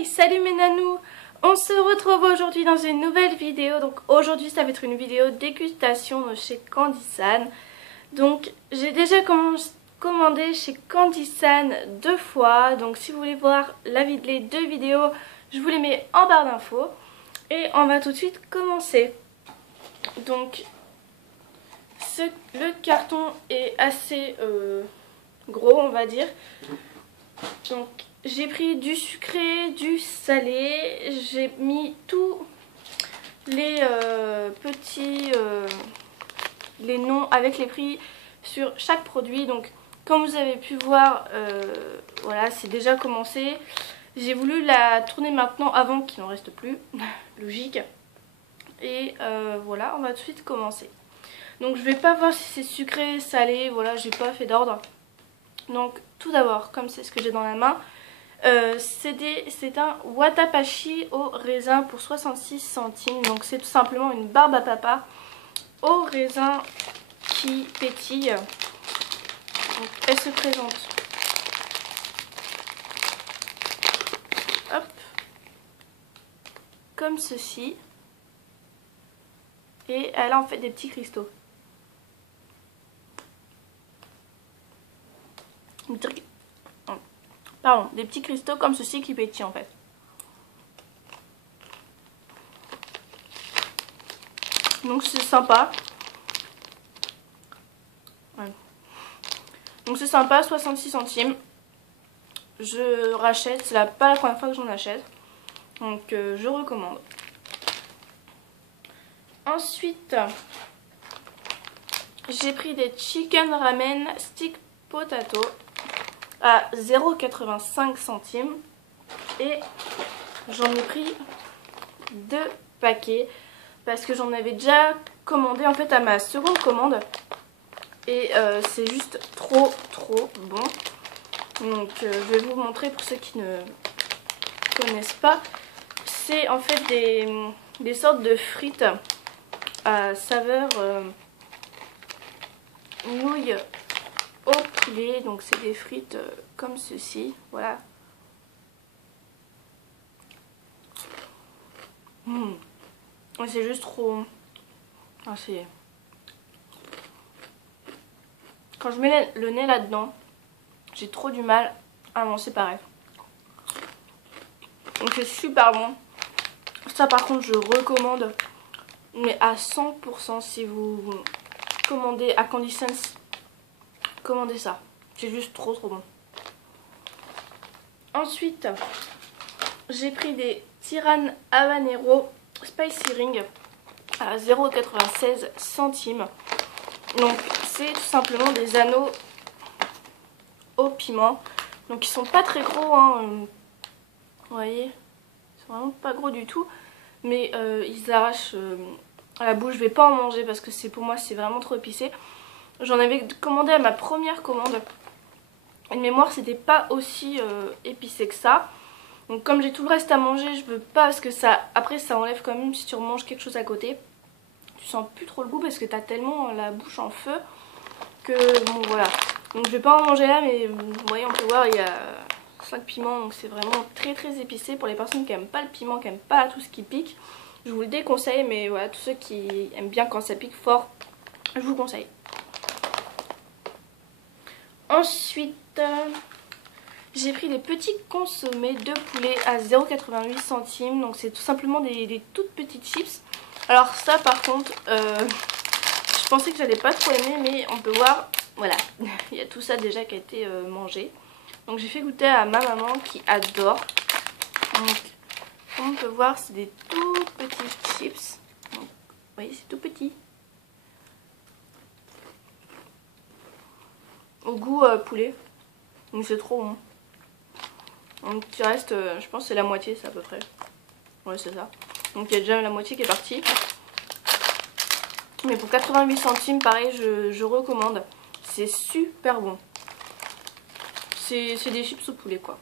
Hey, salut mes nanous! On se retrouve aujourd'hui dans une nouvelle vidéo. Donc aujourd'hui ça va être une vidéo dégustation de chez Candysan. Donc j'ai déjà commandé chez Candysan 2 fois. Donc si vous voulez voir les 2 vidéos, je vous les mets en barre d'infos. Et on va tout de suite commencer. Donc le carton est assez gros, on va dire. Donc j'ai pris du sucré, du salé, j'ai mis tous les petits les noms avec les prix sur chaque produit. Donc comme vous avez pu voir, voilà, c'est déjà commencé. J'ai voulu la tourner maintenant avant qu'il n'en reste plus, logique. Et voilà, on va tout de suite commencer. Donc je vais pas voir si c'est sucré, salé, voilà, j'ai pas fait d'ordre. Donc tout d'abord, comme c'est ce que j'ai dans la main, c'est un Watapashi au raisin pour 66 centimes. Donc c'est tout simplement une barbe à papa au raisin qui pétille. Donc elle se présente. Hop. Comme ceci. Et elle a en fait des petits cristaux. Pardon, des petits cristaux comme ceci qui pétillent en fait. Donc c'est sympa. Ouais. Donc c'est sympa, 66 centimes. Je rachète, c'est pas la première fois que j'en achète. Donc je recommande. Ensuite, j'ai pris des chicken ramen stick potato à 0,85 centimes. Et j'en ai pris 2 paquets parce que j'en avais déjà commandé en fait à ma seconde commande. Et c'est juste trop bon. Donc je vais vous montrer pour ceux qui ne connaissent pas. C'est en fait des sortes de frites à saveur nouilles au poulet. Donc c'est des frites comme ceci, voilà. C'est juste trop... Ah, quand je mets le nez là-dedans, j'ai trop du mal à m'en séparer. Donc c'est super bon. Ça par contre je recommande, mais à 100% si vous commandez à Candysan, commandez ça. C'est juste trop bon. Ensuite, j'ai pris des Tiran Habanero Spicy Ring à 0,96 centimes. Donc c'est tout simplement des anneaux au piment. Donc ils sont pas très gros, hein. Vous voyez, ils sont vraiment pas gros du tout. Mais ils arrachent à la bouche. Je vais pas en manger parce que pour moi c'est vraiment trop épicé. J'en avais commandé à ma première commande. Une mémoire c'était pas aussi épicé que ça. Donc comme j'ai tout le reste à manger, je veux pas parce que ça, après ça enlève quand même si tu remanges quelque chose à côté. Tu sens plus trop le goût parce que t'as tellement la bouche en feu que bon voilà. Donc je vais pas en manger là, mais vous voyez, on peut voir il y a 5 piments, donc c'est vraiment très épicé. Pour les personnes qui aiment pas le piment, qui aiment pas tout ce qui pique, je vous le déconseille, mais voilà, tous ceux qui aiment bien quand ça pique fort, je vous le conseille. Ensuite, j'ai pris des petits consommés de poulet à 0,88 centimes. Donc c'est tout simplement des toutes petites chips. Alors ça par contre, je pensais que j'allais pas trop aimer, mais on peut voir, voilà, il y a tout ça déjà qui a été mangé. Donc j'ai fait goûter à ma maman qui adore. Donc comme on peut voir, c'est des tout petits chips. Donc, vous voyez, c'est tout petit. Au goût poulet. Donc c'est trop bon. Donc il reste, je pense c'est la moitié, c'est à peu près. Ouais, c'est ça. Donc il y a déjà la moitié qui est partie. Mais pour 88 centimes, pareil, je recommande. C'est super bon. C'est des chips au poulet quoi.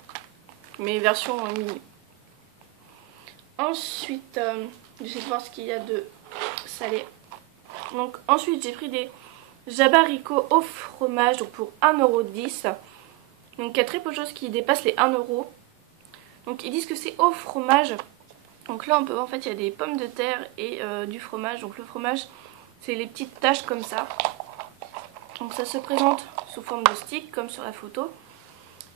Mais version mini. Ensuite, j'essaie de voir ce qu'il y a de salé. Donc ensuite j'ai pris des jabaricots au fromage, donc pour 1,10 €. Donc il y a très peu de choses qui dépassent les 1 €. Donc ils disent que c'est au fromage. Donc là on peut voir en fait il y a des pommes de terre et du fromage. Donc le fromage c'est les petites taches comme ça. Donc ça se présente sous forme de stick comme sur la photo.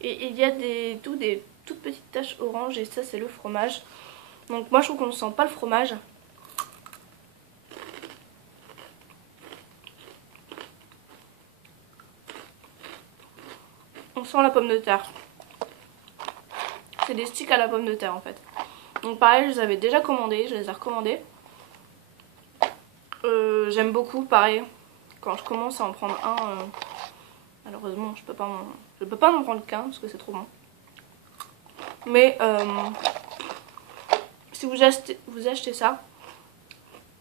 Et il y a des toutes petites taches orange et ça c'est le fromage. Donc moi je trouve qu'on ne sent pas le fromage. On sent la pomme de terre. C'est des sticks à la pomme de terre en fait. Donc pareil, je les avais déjà commandés, je les ai recommandés. J'aime beaucoup, pareil, quand je commence à en prendre un, malheureusement je peux pas m'en prendre qu'un parce que c'est trop bon. Mais si vous achetez ça,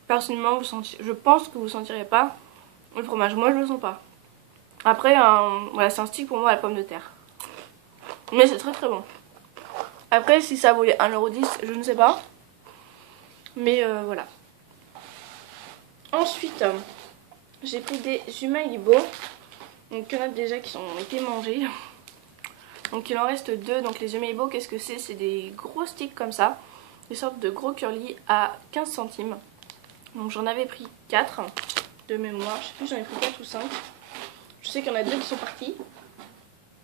personnellement je pense que vous sentirez pas le fromage. Moi je le sens pas. Après, voilà, c'est un stick pour moi à la pomme de terre. Mais c'est très très bon. Après, si ça vaut 1,10 €, je ne sais pas. Mais voilà. Ensuite, j'ai pris des Umaibo. Donc il y en a déjà qui ont été mangés. Donc il en reste 2. Donc les Umaibo, qu'est-ce que c'est? C'est des gros sticks comme ça. Des sortes de gros curly à 15 centimes. Donc j'en avais pris 4 de mémoire. Je sais plus, j'en ai pris 4 ou 5. Je sais qu'il y en a 2 qui sont partis.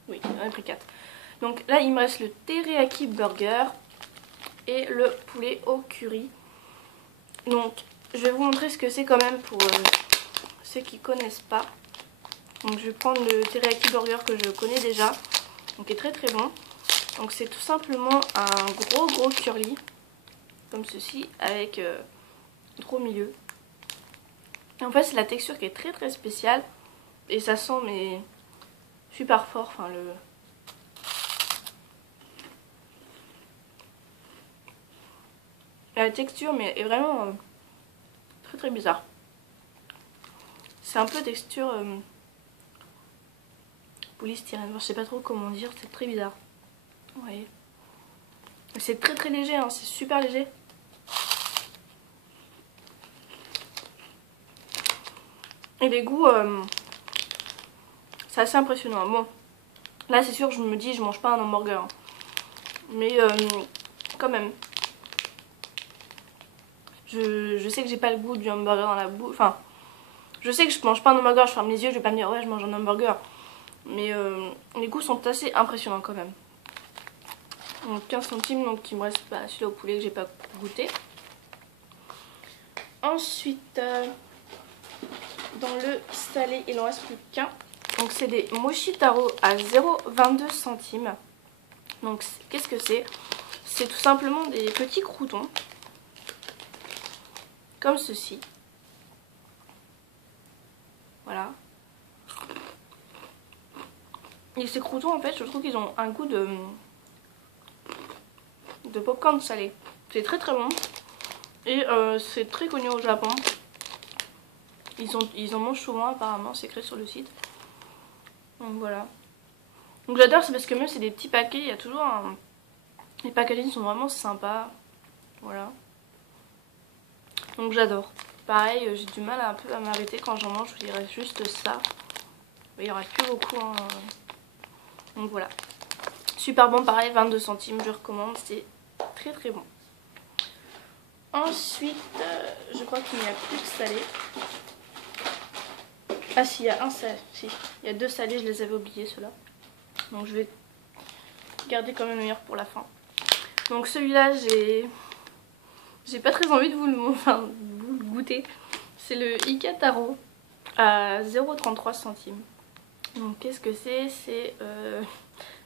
Oui, j'en ai pris 4. Donc là il me reste le teriyaki burger et le poulet au curry. Donc je vais vous montrer ce que c'est quand même pour ceux qui connaissent pas. Donc je vais prendre le teriyaki burger que je connais déjà, donc qui est très très bon. Donc c'est tout simplement un gros curly comme ceci avec trop au milieu. Et en fait c'est la texture qui est très très spéciale et ça sent mais super fort. Enfin la texture mais est vraiment très très bizarre. C'est un peu texture polystyrène, je sais pas trop comment dire, c'est très bizarre. Vous voyez. C'est très très léger, hein, c'est super léger. Et les goûts, c'est assez impressionnant. Bon, là c'est sûr, je me dis, je mange pas un hamburger. Hein. Mais quand même. Je sais que j'ai pas le goût du hamburger dans la bouche. Enfin, je sais que je mange pas un hamburger, je ferme les yeux, je vais pas me dire ouais je mange un hamburger. Mais les goûts sont assez impressionnants quand même. Donc 15 centimes, donc il me reste pas celui-là au poulet que j'ai pas goûté. Ensuite, dans le salé, il en reste plus qu'un. Donc c'est des mochitaro à 0,22 centimes. Donc qu'est-ce que c'est? C'est tout simplement des petits croûtons. Comme ceci. Voilà. Et ces croûtons en fait je trouve qu'ils ont un goût de popcorn salé. C'est très très bon. Et c'est très connu au Japon. Ils en mangent souvent apparemment, c'est écrit sur le site. Donc voilà. Donc j'adore, c'est parce que même c'est des petits paquets, il y a toujours un... Les packaging sont vraiment sympas. Voilà. Donc j'adore. Pareil, j'ai du mal un peu à m'arrêter quand j'en mange, il reste juste ça. Il n'y en reste plus beaucoup. Hein. Donc voilà. Super bon, pareil, 22 centimes, je recommande, c'est très très bon. Ensuite, je crois qu'il n'y a plus de salé. Ah si, il y a un salé. Si, il y a 2 salés, je les avais oubliés ceux-là. Donc je vais garder quand même le meilleur pour la fin. Donc celui-là, j'ai pas très envie de vous le goûter. C'est le Ikataro à 0,33 centimes. Donc qu'est-ce que c'est? C'est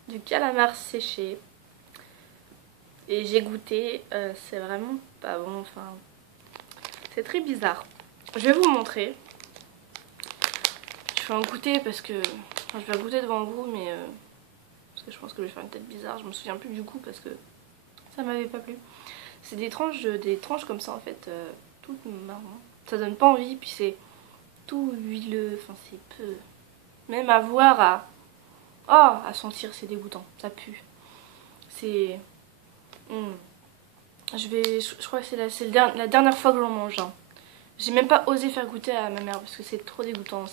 du calamar séché. Et j'ai goûté, c'est vraiment pas bon, enfin c'est très bizarre. Je vais vous montrer. Je vais en goûter parce que... Enfin, je vais goûter devant vous mais... parce que je pense que je vais faire une tête bizarre, je me souviens plus du coup parce que ça m'avait pas plu. C'est des tranches comme ça en fait, toutes marron. Ça donne pas envie, puis c'est tout huileux, enfin c'est peu... Même à voir, à sentir, c'est dégoûtant, ça pue. C'est... Je crois que c'est la dernière fois que j'en mange. Hein. J'ai même pas osé faire goûter à ma mère parce que c'est trop dégoûtant.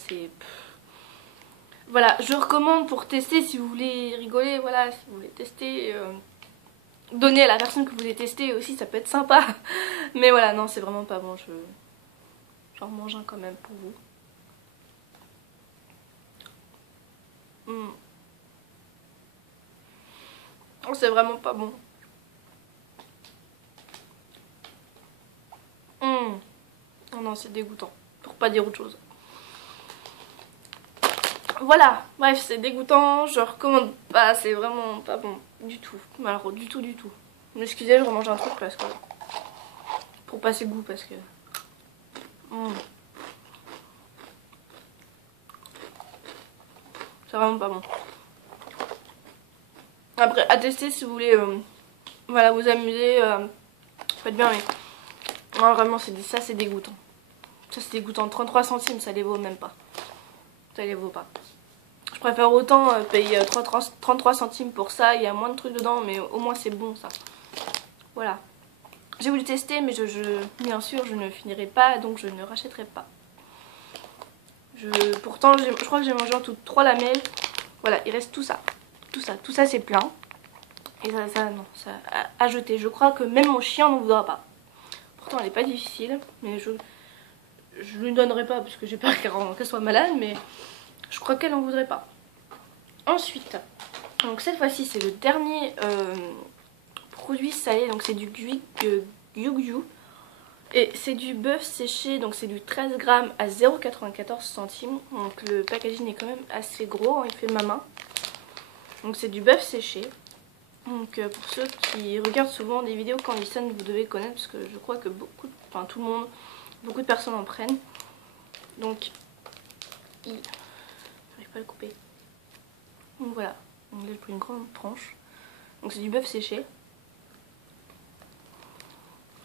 Voilà, je recommande pour tester si vous voulez rigoler. Voilà, si vous voulez tester. donner à la personne que vous avez testé aussi, ça peut être sympa. Mais voilà, non, c'est vraiment pas bon. J'en mange un quand même pour vous. Oh, c'est vraiment pas bon. Oh non, c'est dégoûtant. Pour pas dire autre chose. Voilà, bref, c'est dégoûtant. Je recommande pas. C'est vraiment pas bon du tout. Alors, du tout, du tout. Excusez, je remange un truc parce que... Pour passer goût parce que... C'est vraiment pas bon. Après, à tester si vous voulez voilà, vous amuser. Faites bien, mais non, vraiment, ça c'est dégoûtant. Ça c'est dégoûtant. 33 centimes, ça les vaut même pas. Ça les vaut pas. Je préfère autant payer 33 centimes pour ça. Il y a moins de trucs dedans, mais au moins c'est bon ça. Voilà. J'ai voulu tester, mais bien sûr, je ne finirai pas, donc je ne rachèterai pas. Pourtant, je crois que j'ai mangé en tout 3 lamelles. Voilà, il reste tout ça. Tout ça c'est plein. Et non, ça à jeter. Je crois que même mon chien n'en voudra pas. Pourtant, elle n'est pas difficile, mais je lui donnerai pas parce que j'ai peur qu'elle soit malade, mais je crois qu'elle n'en voudrait pas. Ensuite, donc cette fois-ci, c'est le dernier produit salé, donc c'est du Gyugyu. Et c'est du bœuf séché, donc c'est du 13 grammes à 0,94 centimes. Donc le packaging est quand même assez gros, hein, il fait ma main. Donc c'est du bœuf séché. Donc pour ceux qui regardent souvent des vidéos Candy Sun, vous devez connaître parce que je crois que tout le monde, beaucoup de personnes en prennent. Donc j'arrive pas à le couper. Donc voilà, donc là j'ai pris une grande tranche. Donc c'est du bœuf séché.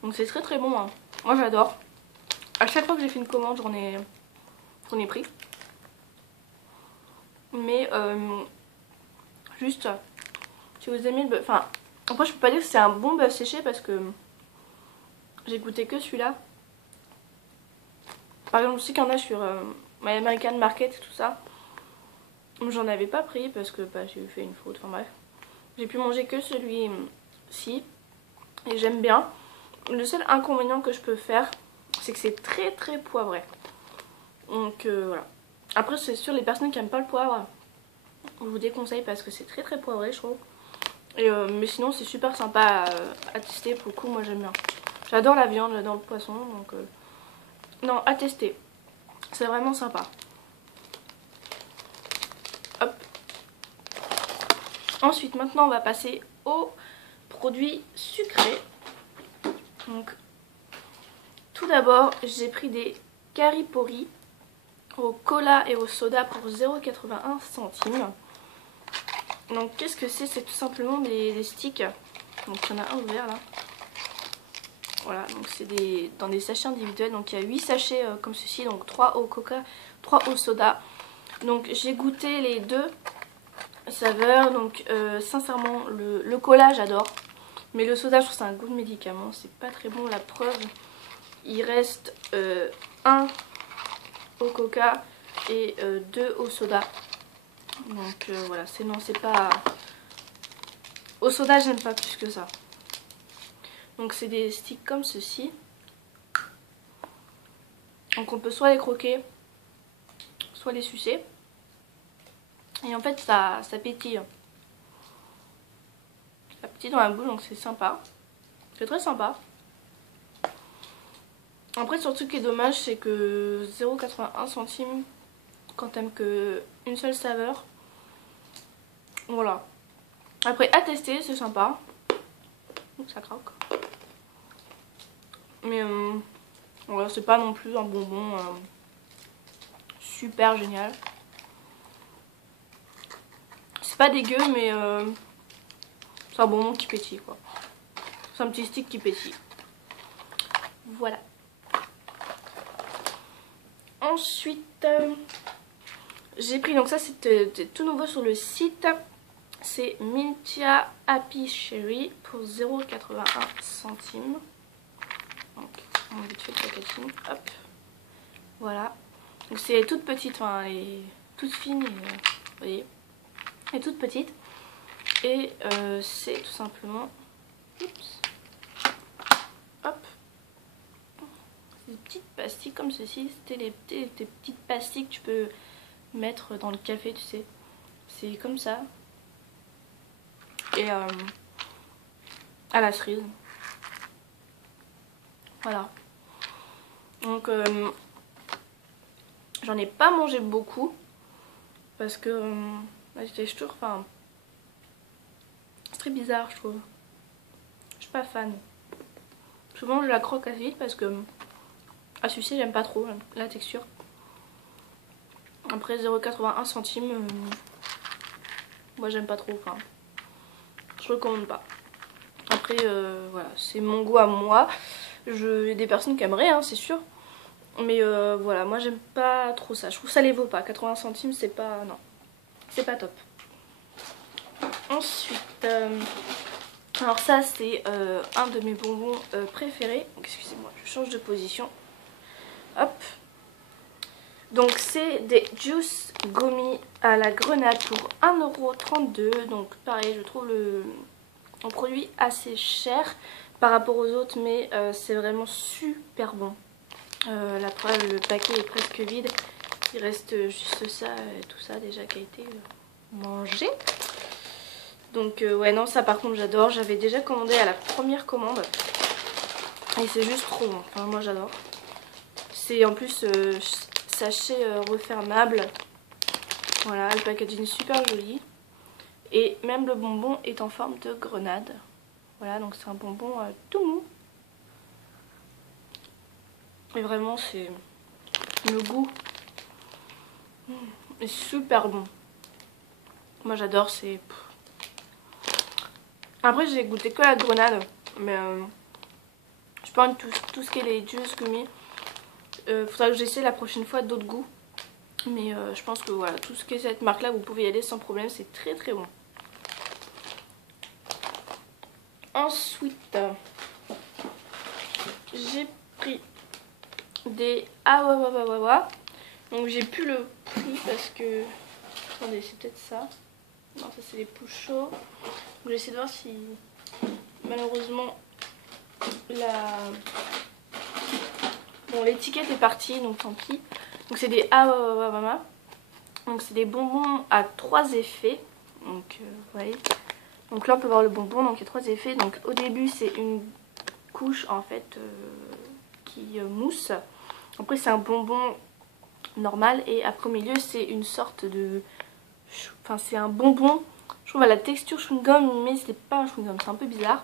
Donc c'est très très bon, hein. Moi j'adore. À chaque fois que j'ai fait une commande, j'en ai pris. Mais juste, si vous aimez le bœuf... Enfin, après je peux pas dire que c'est un bon bœuf séché parce que j'ai goûté que celui-là. Par exemple, je sais qu'il y en a sur My American Market et tout ça. J'en avais pas pris parce que j'ai fait une faute, enfin bref. J'ai pu manger que celui-ci. Et j'aime bien. Le seul inconvénient que je peux faire, c'est que c'est très très poivré. Donc voilà. Après c'est sûr, les personnes qui aiment pas le poivre, je vous déconseille parce que c'est très très poivré je trouve. Et, mais sinon c'est super sympa à tester, pour le coup moi j'aime bien. J'adore la viande, j'adore le poisson, donc non, à tester. C'est vraiment sympa. Hop. Ensuite maintenant on va passer aux produits sucrés. Donc tout d'abord j'ai pris des Caripori au cola et au soda pour 0,81 centimes. Donc qu'est-ce que c'est? C'est tout simplement des sticks. Donc il y en a un ouvert là. Voilà, donc c'est dans des sachets individuels. Donc il y a 8 sachets comme ceci, donc 3 au coca, 3 au soda. Donc j'ai goûté les deux saveurs. Donc sincèrement le cola j'adore. Mais le soda je trouve que c'est un goût de médicament. C'est pas très bon, la preuve. Il reste 1 au coca et 2 au soda. Donc voilà, non, c'est pas... Au soda j'aime pas plus que ça. Donc c'est des sticks comme ceci. Donc on peut soit les croquer, soit les sucer. Et en fait ça pétille. Ça pétille dans la bouche, donc c'est sympa. C'est très sympa. Après surtout ce qui est dommage, c'est que 0,81 centimes quand t'aimes que une seule saveur. Voilà. Après à tester, c'est sympa. Donc ça craque. Mais voilà, c'est pas non plus un bonbon super génial. C'est pas dégueu, mais c'est un bonbon qui pétille quoi. C'est un petit stick qui pétille. Voilà. Ensuite, j'ai pris, donc ça c'était tout nouveau sur le site. C'est Mintia Happy Cherry pour 0,81 centimes. Donc on va vite fait le packaging. Hop. Voilà. Donc c'est toute petite, enfin elle est toute fine, vous voyez. Elle est toute petite. Et c'est tout simplement pastilles comme ceci. C'était les petites pastilles que tu peux mettre dans le café, tu sais. C'est comme ça. Et à la cerise. Voilà. Donc j'en ai pas mangé beaucoup. Parce que j'étais toujours... Enfin, c'est très bizarre je trouve. Je suis pas fan. Souvent je la croque assez vite parce que à sucer j'aime pas trop la texture. Après 0,81 centimes, moi j'aime pas trop, enfin je recommande pas. Après voilà, c'est mon goût à moi. Il y a des personnes qui aimeraient, hein, c'est sûr. Mais voilà, moi j'aime pas trop ça. Je trouve que ça les vaut pas. 80 centimes c'est pas... Non, c'est pas top. Ensuite... alors ça c'est un de mes bonbons préférés. Excusez-moi, je change de position. Hop. Donc c'est des Juice Gummy à la grenade pour 1,32 €. Donc pareil, je trouve le produit assez cher par rapport aux autres, mais c'est vraiment super bon. La preuve, le paquet est presque vide. Il reste juste ça et tout ça déjà qui a été mangé. Donc ouais, non, ça par contre j'adore. J'avais déjà commandé à la première commande et c'est juste trop bon. Enfin moi j'adore. C'est en plus sachet refermable. Voilà, le packaging est super joli. Et même le bonbon est en forme de grenade. Voilà, donc c'est un bonbon tout mou. Et vraiment c'est... Le goût est super bon. Moi j'adore, c'est... Après j'ai goûté que la grenade. Mais je pense que tout ce qui est les Juice Gummy, faudra que j'essaie la prochaine fois d'autres goûts. Mais je pense que voilà, tout ce qui est cette marque là vous pouvez y aller sans problème, c'est très très bon. Ensuite j'ai pris des Awawawawa. Donc j'ai plus le prix parce que... Attendez, c'est peut-être ça. Non, ça c'est les Pouchos. Donc j'essaie de voir si malheureusement bon, l'étiquette est partie, donc tant pis. Donc c'est des Awawawawa. Donc c'est des bonbons à 3 effets. Donc vous voyez. Donc là on peut voir le bonbon, donc il y a 3 effets. Donc au début c'est une couche en fait qui mousse. Après c'est un bonbon normal et après au milieu c'est une sorte de... Enfin c'est un bonbon. Je trouve à la texture chewing-gum mais c'est pas un chewing-gum, c'est un peu bizarre.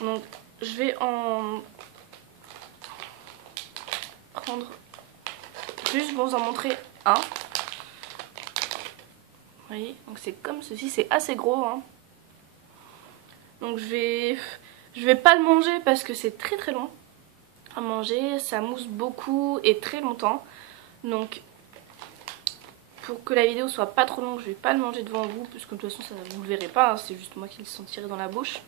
Donc je vais en prendre plus, je vais vous en montrer un. Vous voyez, donc c'est comme ceci, c'est assez gros hein. Donc je vais pas le manger parce que c'est très très long à manger, ça mousse beaucoup et très longtemps. Donc pour que la vidéo soit pas trop longue, je vais pas le manger devant vous puisque de toute façon ça, vous le verrez pas, hein, c'est juste moi qui le sentirai dans la bouche.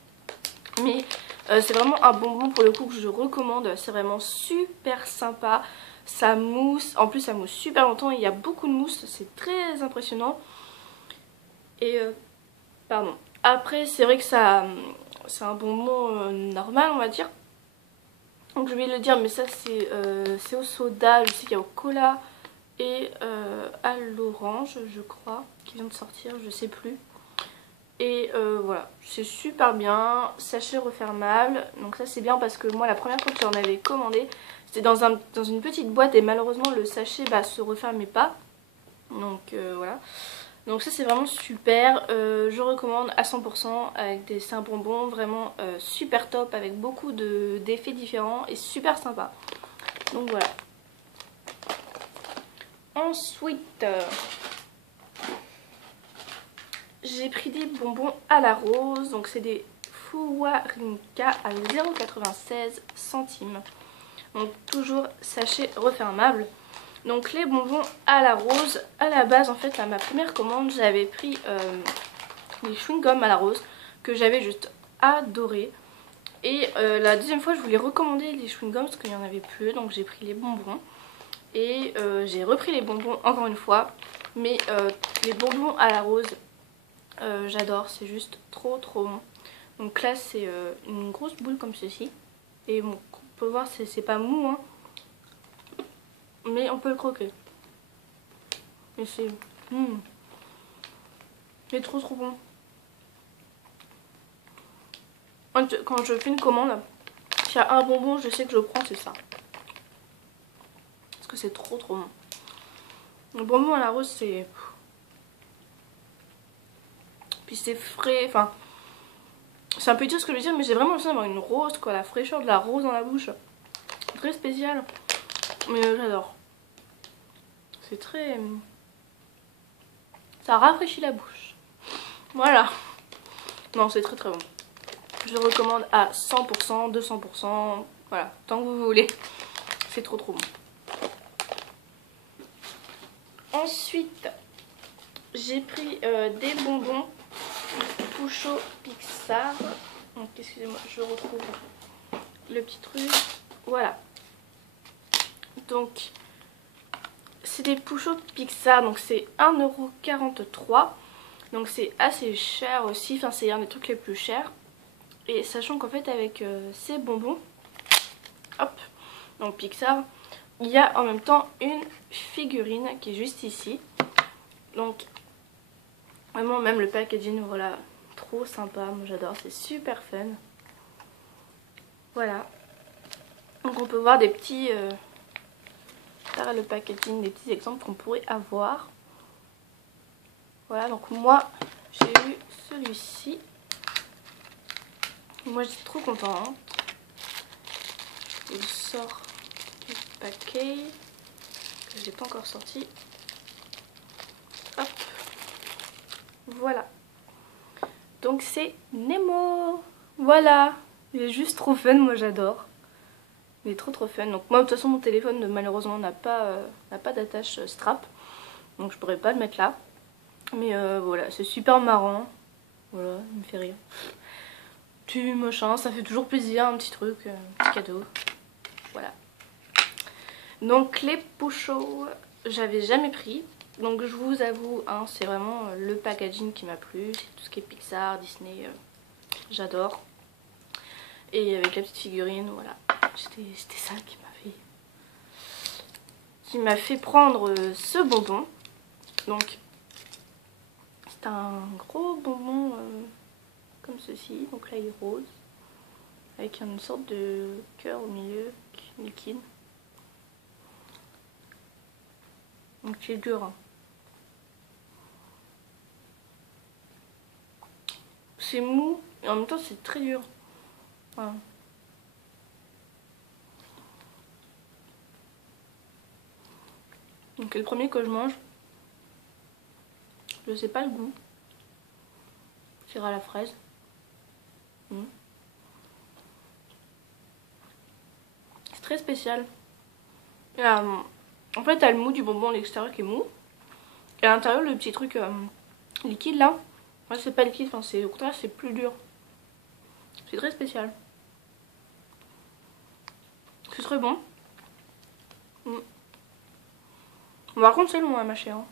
Mais c'est vraiment un bonbon pour le coup que je recommande, c'est vraiment super sympa. Ça mousse, en plus ça mousse super longtemps, il y a beaucoup de mousse, c'est très impressionnant. Et pardon. Après c'est vrai que ça c'est un bonbon normal on va dire. Donc je vais le dire mais ça c'est au soda, je sais qu'il y a au cola et à l'orange je crois qui vient de sortir, je sais plus. Et voilà, c'est super bien, sachet refermable, donc ça c'est bien parce que moi la première fois que j'en avais commandé c'était dans une petite boîte et malheureusement le sachet se refermait pas. Donc voilà, donc ça c'est vraiment super, je recommande à 100%, c'est un bonbon vraiment super top avec beaucoup d'effets différents et super sympa. Donc voilà. Ensuite... j'ai pris des bonbons à la rose, donc c'est des Fuwarinka à 0,96 centimes. Donc toujours sachet refermable. Donc les bonbons à la rose, à la base en fait à ma première commande j'avais pris les chewing-gums à la rose que j'avais juste adoré. Et la deuxième fois je voulais recommander les chewing-gums parce qu'il n'y en avait plus, donc j'ai pris les bonbons. Et j'ai repris les bonbons encore une fois, mais les bonbons à la rose... j'adore, c'est juste trop trop bon. Donc là c'est une grosse boule comme ceci. Et bon, on peut voir c'est pas mou hein. mais on peut le croquer. Et c'est c'est trop bon. Quand je fais une commande, s'il y a un bonbon, je sais que je prends, c'est ça. Parce que c'est trop bon. Le bonbon à la rose, c'est... Puis c'est frais, enfin... C'est un peu idiot ce que je veux dire, mais j'ai vraiment l'impression d'avoir une rose, quoi. La fraîcheur de la rose dans la bouche. Très spécial. Mais j'adore. C'est très... Ça rafraîchit la bouche. Voilà. Non, c'est très bon. Je recommande à 100%, 200%. Voilà, tant que vous voulez. C'est trop bon. Ensuite, j'ai pris des bonbons Pouchot Pixar. Donc, excusez-moi, je retrouve le petit truc. Voilà. Donc, c'est des Pouchot Pixar. Donc, c'est 1,43 €. Donc, c'est assez cher aussi. Enfin, c'est un des trucs les plus chers. Et sachant qu'en fait, avec ces bonbons, hop, donc Pixar, il y a en même temps une figurine qui est juste ici. Donc, vraiment, même le packaging, voilà, trop sympa. Moi, j'adore, c'est super fun. Voilà. Donc, on peut voir des petits... Là, le packaging, des petits exemples qu'on pourrait avoir. Voilà, donc moi, j'ai eu celui-ci. Moi, je suis trop contente. Il sort du paquet que j'ai pas encore sorti. Hop. Voilà. Donc c'est Nemo. Voilà. Il est juste trop fun, moi j'adore. Il est trop fun. Donc moi de toute façon mon téléphone malheureusement n'a pas d'attache strap. Donc je pourrais pas le mettre là. Mais voilà, c'est super marrant. Voilà, il me fait rire. Petit machin, ça fait toujours plaisir, un petit truc, un petit cadeau. Voilà. Donc les Pouchots, j'avais jamais pris. Donc je vous avoue, hein, c'est vraiment le packaging qui m'a plu. C'est tout ce qui est Pixar, Disney, j'adore. Et avec la petite figurine, voilà. C'était ça qui m'a fait prendre ce bonbon. Donc c'est un gros bonbon comme ceci. Donc là il est rose. Avec une sorte de cœur au milieu liquide. Donc c'est dur. Hein. C'est mou et en même temps c'est très dur. Voilà. Donc c'est le premier que je mange. Je sais pas le goût. C'est à la fraise. C'est très spécial. En fait t'as le mou du bonbon à l'extérieur qui est mou. Et à l'intérieur le petit truc liquide là. Ouais, c'est pas liquide, enfin, au contraire c'est plus dur. C'est très spécial. C'est très bon. Par contre c'est long à mâcher. Hein.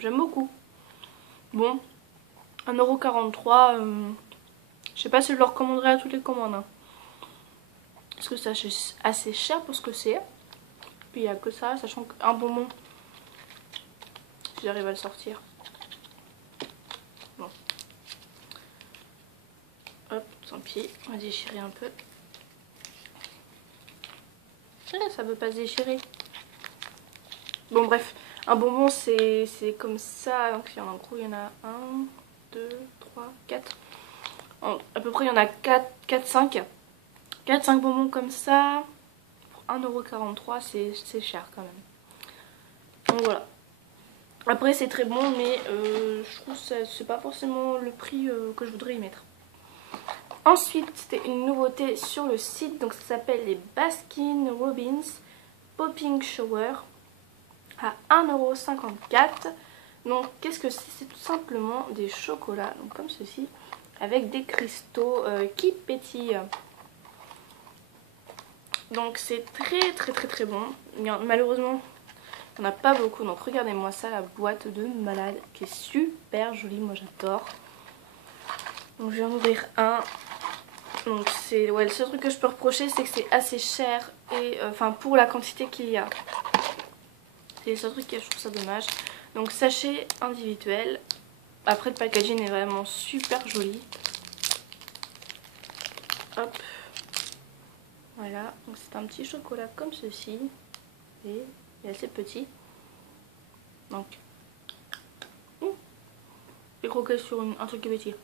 J'aime beaucoup. Bon, 1,43 €. Je sais pas si je le recommanderais à toutes les commandes. Hein. Parce que c'est assez cher pour ce que c'est. Puis il n'y a que ça, sachant qu'un bonbon, si j'arrive à le sortir. Bon. Hop, tant pis, on va déchirer un peu. Ça veut pas se déchirer. Bon bref, un bonbon c'est comme ça. Donc en gros il y en a 1, 2, 3, 4. À peu près il y en a 4, 5. 4-5 bonbons comme ça. Pour 1,43 €, c'est cher quand même. Donc voilà. Après c'est très bon mais je trouve que c'est pas forcément le prix que je voudrais y mettre. Ensuite c'était une nouveauté sur le site. Donc ça s'appelle les Baskin Robbins Popping Shower. À 1,54 €. Donc qu'est-ce que c'est? C'est tout simplement des chocolats, donc comme ceci, avec des cristaux qui pétillent. Donc c'est très bon. Malheureusement il n'y en a pas beaucoup, donc regardez-moi ça, la boîte de malade qui est super jolie, moi j'adore. Donc je vais en ouvrir un. Donc c'est ouais, le seul truc que je peux reprocher, c'est que c'est assez cher et enfin pour la quantité qu'il y a. C'est le seul truc que je trouve ça dommage. Donc sachet individuel. Après le packaging est vraiment super joli. Hop. Voilà, donc c'est un petit chocolat comme ceci. Et il est assez petit. Donc j'ai croqué sur un truc petit.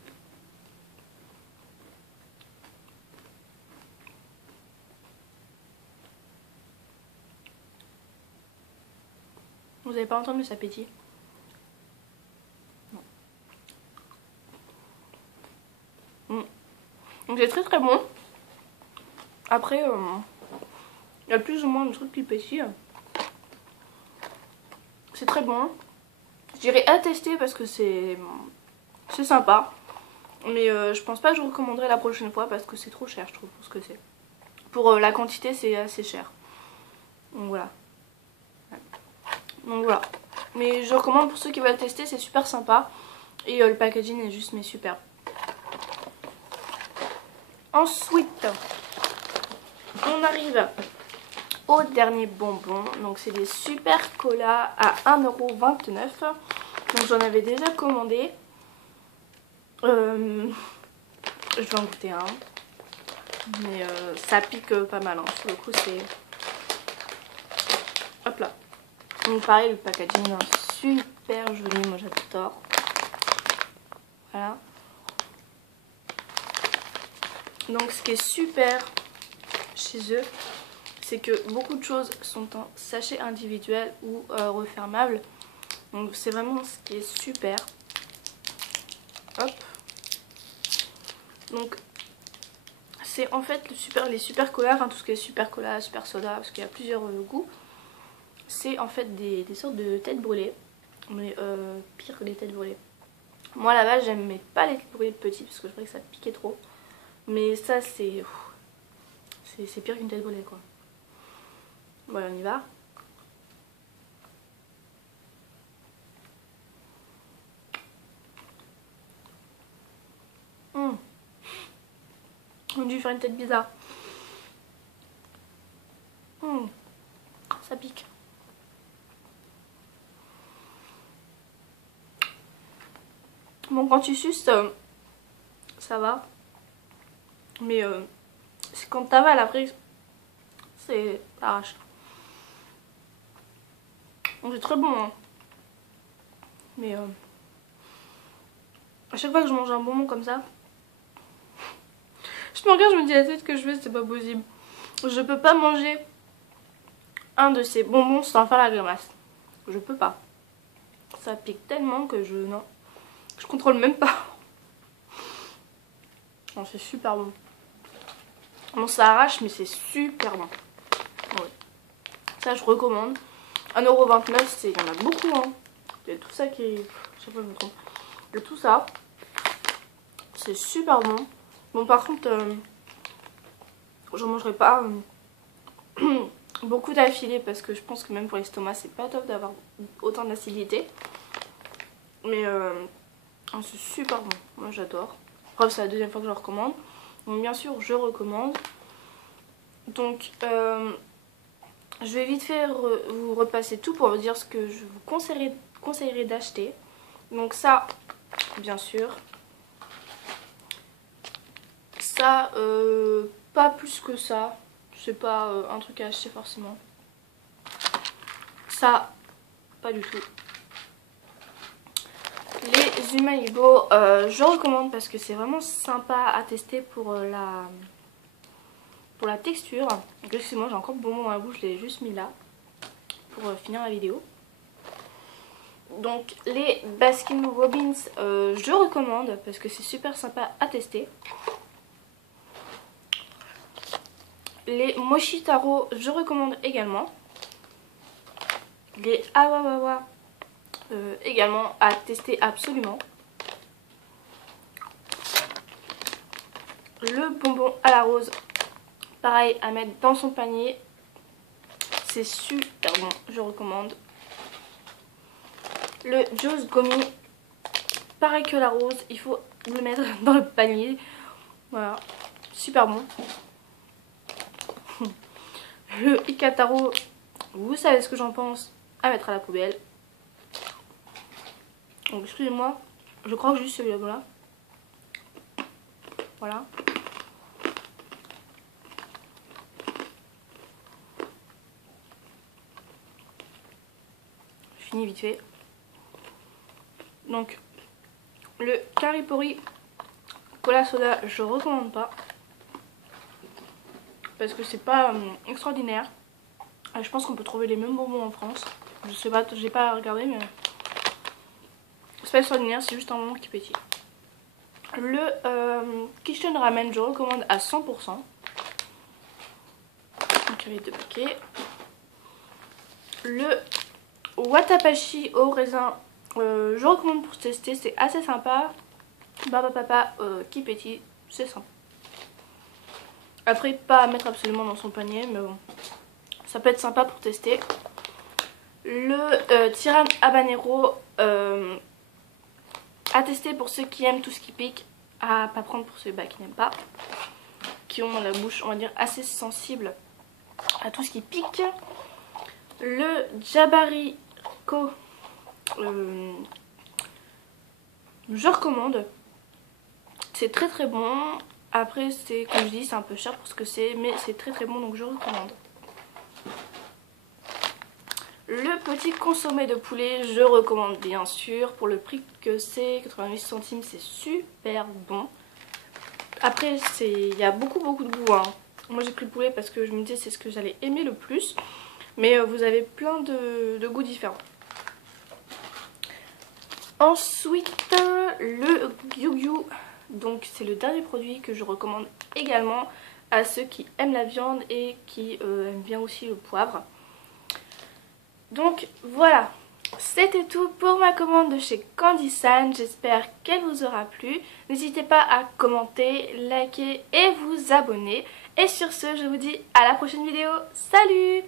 Vous n'avez pas entendu ça pétille? Donc c'est très très bon. Après, il y a plus ou moins de trucs qui pétillent. C'est très bon. Je dirais à tester parce que c'est sympa. Mais je pense pas que je recommanderais la prochaine fois parce que c'est trop cher, je trouve, pour ce que c'est. Pour la quantité, c'est assez cher. Donc voilà. Donc voilà. Mais je recommande pour ceux qui veulent tester, c'est super sympa. Et le packaging est juste mais super. Ensuite, on arrive au dernier bonbon. Donc c'est des super colas à 1,29 €. Donc j'en avais déjà commandé. Je vais en goûter un. Mais ça pique pas mal. Hein. Sur le coup c'est... Hop là. Donc pareil, le packaging est super joli. Moi j'adore. Voilà. Donc ce qui est super chez eux, c'est que beaucoup de choses sont en sachet individuel ou refermable. Donc c'est vraiment ce qui est super. Hop. Donc c'est en fait les super colas, enfin tout ce qui est super cola, super soda, parce qu'il y a plusieurs goûts. C'est en fait des sortes de têtes brûlées, mais pire que les têtes brûlées. Moi à la base j'aimais pas les têtes brûlées petites parce que je trouvais que ça piquait trop. Mais ça c'est pire qu'une tête brûlée quoi. Voilà, on y va. On a dû faire une tête bizarre. Ça pique. Bon, quand tu suces, ça va. Mais c'est quand t'avales après, c'est arrache. Donc c'est très bon. Hein. Mais à chaque fois que je mange un bonbon comme ça, je me regarde, je me dis la tête que je fais, c'est pas possible. Je peux pas manger un de ces bonbons sans faire la grimace. Je peux pas. Ça pique tellement que non. Je contrôle même pas. Non, c'est super bon. Bon, ça arrache, mais c'est super bon. Ouais. Ça, je recommande. 1,29 €, il y en a beaucoup. Hein. Il y a tout ça qui est... Je sais pas, je me trompe. Il y a tout ça. C'est super bon. Bon, par contre, j'en mangerai pas beaucoup d'affilée parce que je pense que même pour l'estomac, c'est pas top d'avoir autant d'acidité. Mais c'est super bon. Moi, j'adore. Après, c'est la deuxième fois que je le recommande. Donc, bien sûr, je recommande. Donc, je vais vite fait vous repasser tout pour vous dire ce que je vous conseillerais d'acheter. Donc ça, bien sûr. Ça, pas plus que ça. C'est pas un truc à acheter forcément. Ça, pas du tout. Les Umaibo, je recommande parce que c'est vraiment sympa à tester pour la texture. Excusez-moi, j'ai encore de bonbons dans la bouche, je l'ai juste mis là pour finir la vidéo. Donc les Baskin Robbins, je recommande parce que c'est super sympa à tester. Les Mochi Taro, je recommande également. Les Awawawa, également à tester absolument. Le bonbon à la rose, pareil à mettre dans son panier. C'est super bon, je recommande. Le Joe's Gummy, pareil que la rose, il faut le mettre dans le panier. Voilà, super bon. Le Ikataro, vous savez ce que j'en pense, à mettre à la poubelle. Donc excusez-moi, je crois que juste celui-là. Voilà. Je finis vite fait. Donc le Karipori Cola Soda, je recommande pas. Parce que c'est pas extraordinaire. Je pense qu'on peut trouver les mêmes bonbons en France. Je sais pas, j'ai pas regardé, mais c'est pas extraordinaire, c'est juste un bonbon qui pétille. Le Kishin Ramen, je recommande à 100%. Donc les 2 paquets. Le Watapashi au raisin, je recommande pour tester, c'est assez sympa. Baba Papa qui pétille, c'est sympa. Après, pas à mettre absolument dans son panier, mais bon, ça peut être sympa pour tester. Le Tiran Habanero, à tester pour ceux qui aiment tout ce qui pique, à pas prendre pour ceux qui n'aiment pas, qui ont la bouche, on va dire, assez sensible à tout ce qui pique. Le Jabariko, je recommande, c'est très très bon. Après c'est, comme je dis, c'est un peu cher pour ce que c'est, mais c'est très très bon, donc je recommande. Le petit consommé de poulet, je recommande bien sûr, pour le prix que c'est, 88 centimes, c'est super bon. Après il y a beaucoup de goût, hein. Moi j'ai pris le poulet parce que je me disais c'est ce que j'allais aimer le plus, mais vous avez plein de goûts différents. Ensuite le Gyugyu, donc c'est le dernier produit que je recommande également à ceux qui aiment la viande et qui aiment bien aussi le poivre. Donc voilà, c'était tout pour ma commande de chez Candysan, j'espère qu'elle vous aura plu. N'hésitez pas à commenter, liker et vous abonner. Et sur ce, je vous dis à la prochaine vidéo, salut!